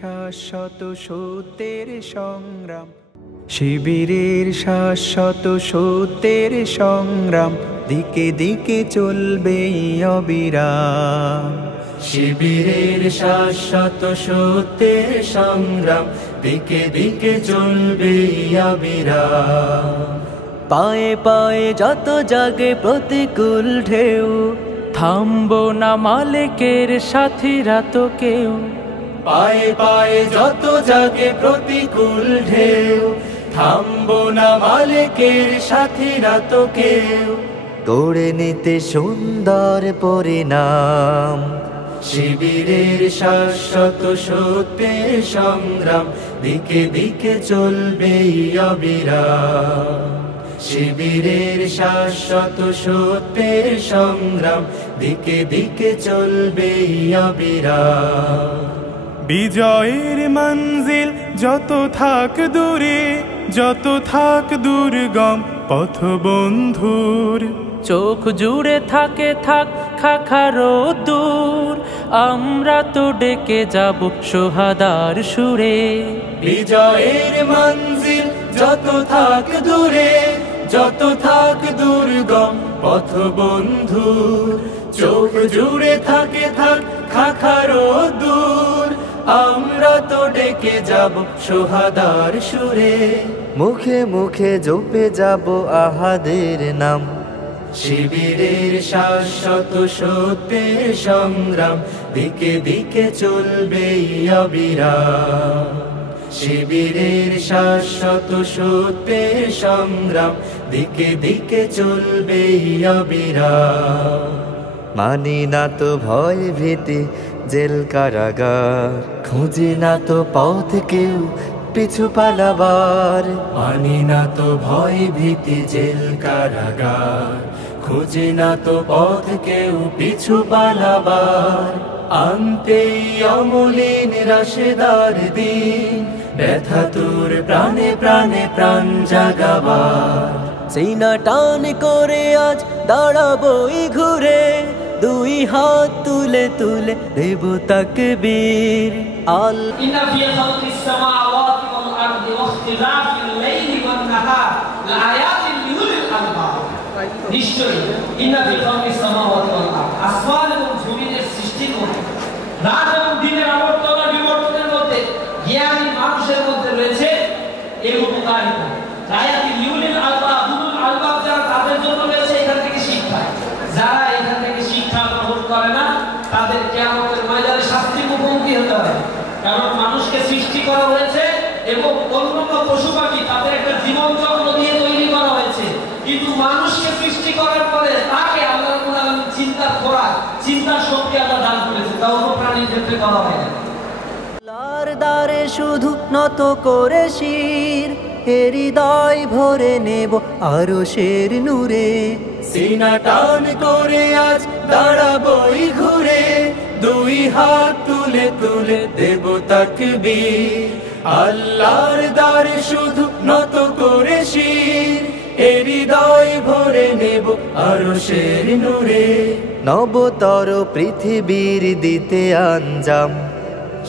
শাশ্বত সত্যের সংগ্রাম, শিবিরের শাশ্বত সত্যের সংগ্রাম, দিকে দিকে চলবে অবিরাম। শিবিরের শাশ্বত সত্যের সংগ্রাম, দিকে দিকে চলবে অবিরাম। পায়ে পায়ে যত জাগে প্রতিকূল ঢেউ, থামবো না মালিকের সাথীরা তো কেউ। পায়ে পায়ে যত জাগে প্রতিকূল ঢেউ, থামবো না মালিকের সাথীরা তো কেউ। গড়ে নিতে সুন্দর পরিণাম, শিবিরের শাশ্বত সত্যের সংগ্রাম, দিকে দিকে চলবে অবিরাম। শিবিরের শাশ্বত সত্যের সংগ্রাম, দিকে দিকে চলবে অবিরাম। বিজয়ের মঞ্জিল যত থাক দূরে, যত থাক দুর্গম পথ বন্ধুর। চোখ জুড়ে থাকে থাক খাখারো দূর, আমরা তো ডেকে যাব সোহাদার সুরে। বিজয়ের মঞ্জিল যত থাক দূরে, যত থাক দুর্গম পথ বন্ধুর। চোখ জুড়ে থাকে থাক খাখারো দূর, আমরা তো ডেকে যাব সোহাদার সুরে। মুখে মুখে জপে যাব আহাদের নাম, শিবিরের শাশ্বত সত্যের সংগ্রাম, দিকে দিকে চলবে অবিরাম। শিবিরের শাশ্বত সত্যের সংগ্রাম, দিকে দিকে চলবে অবিরাম। মানি না তো ভয় ভীতি জেল কারাগার, খুঁজি না তো পথ কেউ পিছু পালাবার। মানি না তো ভয় ভীতি জেল কারাগার, খুঁজি না তো পথ কেউ পিছু পালাবার। আনতেই অমলিন রাশেদার দিন, ব্যথা তোর প্রাণে প্রাণে প্রাণ জাগাবার। সিনা টান করে আজ দাঁড়াবোই ঘুরে, দুই হাত তুলে তুলে দেব তাকবীর। ইন্না ফি খালকিস সামাওয়াতি ওয়াল আরদি ওয়াখতিলাফিল লাইলি ওয়ান নাহার লাআয়াতিন লিউলিল আলবাব। নিশ্চয়ই ইন্না ফি খালকিস সামাওয়াতি ওয়াল আরদি, আসমান এবং জমিনের সৃষ্টির মধ্যে, রাত এবং দিনের আবর্তন ও বিবর্তনের মধ্যে, জ্ঞানী মানুষের মধ্যে রয়েছে এই উপকারিতা। লাআয়াতিন লিউলিল আলবাব, উলুল আলবাব যারা, তাদের জন্য রয়েছে এখান থেকে শিক্ষা। যারা এখান থেকে শিক্ষা গ্রহণ করে না, তাদের কিয়ামতের ময়দানে শাস্তির মুখোমুখি হতে হবে। কারণ মানুষকে সৃষ্টি করা হয়েছে এবং অন্যান্য পশু পাখি তাদের একটা জীবন চক্র দিয়ে তৈরি করা হয়েছে, কিন্তু মানুষকে সৃষ্টি করার পরে তাকে আল্লাহ রাব্বুল আলামিন চিন্তার শক্তি আল্লাহ দান করেছে, তা অন্য প্রাণীর ক্ষেত্রে করা হয় না। আল্লাহর দ্বারে শুধু নত করে শির, হৃদয় ভরে নেব আরশের নূরে। সিনা টান করে আজ দাঁড়াবোই ঘুরে, দুই হাত তুলে তুলে দেব তাকবীর। আল্লাহর দ্বারে শুধু নত করে শির, হৃদয় ভরে নেব আরশের নূরে। নবতর পৃথিবীর দিতে আঞ্জাম,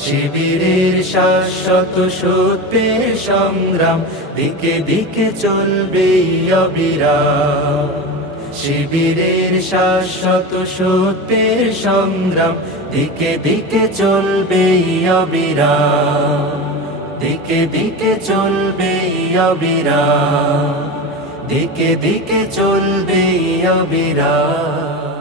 শিবিরের শাশ্বত সত্যের সংগ্রাম, দিকে দিকে চলবে অবিরাম। শিবিরের শাশ্বত সত্যের সংগ্রাম, দিকে দিকে চলবে অবিরাম। দিকে দিকে চলবে অবিরাম, দিকে দিকে চলবে অবিরাম।